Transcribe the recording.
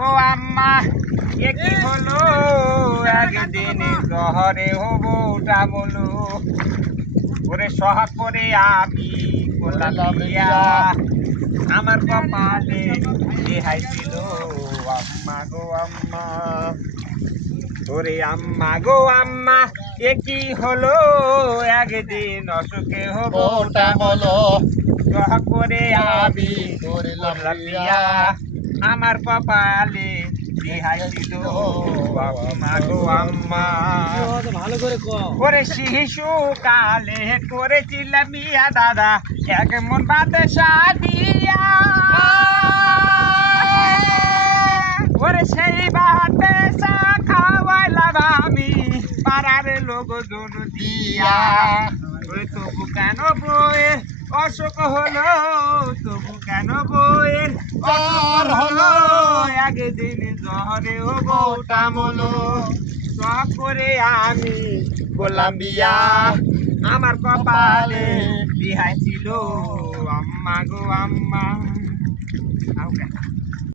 গো আম্মা এ কি হলো একদিন শহরে হবোটা বলো ওরে সহাগ করে আমি করলাম বিয়া আমার কপালে রেহাই ছিল আম্মা গো আম্মা ওরে আম্মা গো আম্মা এ কি হলো একদিন অসুখে হবোটা বলো সহাগ করে আমি করলাম বিয়া আমার কপালে রেহাই ছিল আম্মা গো আম্মা ভালো করে কও ওরে শিশু কালে করেছিলাম বিয়া দাদা এক মন বাদে শাদিয়া ওরে সেই বাতে চা খাওয়াইলাম আমি পাড়ার লোকজন দিয়া ওরে তবু কেন বইয়ের অসুখ হলো তবু কেন বইয়ের অসুখ হলো একদিন জ্বরে ও বউটা মলো শখ করে আমি করলাম বিয়া আমার কপালে বিহাই ছিল আম্মা গো আম্মা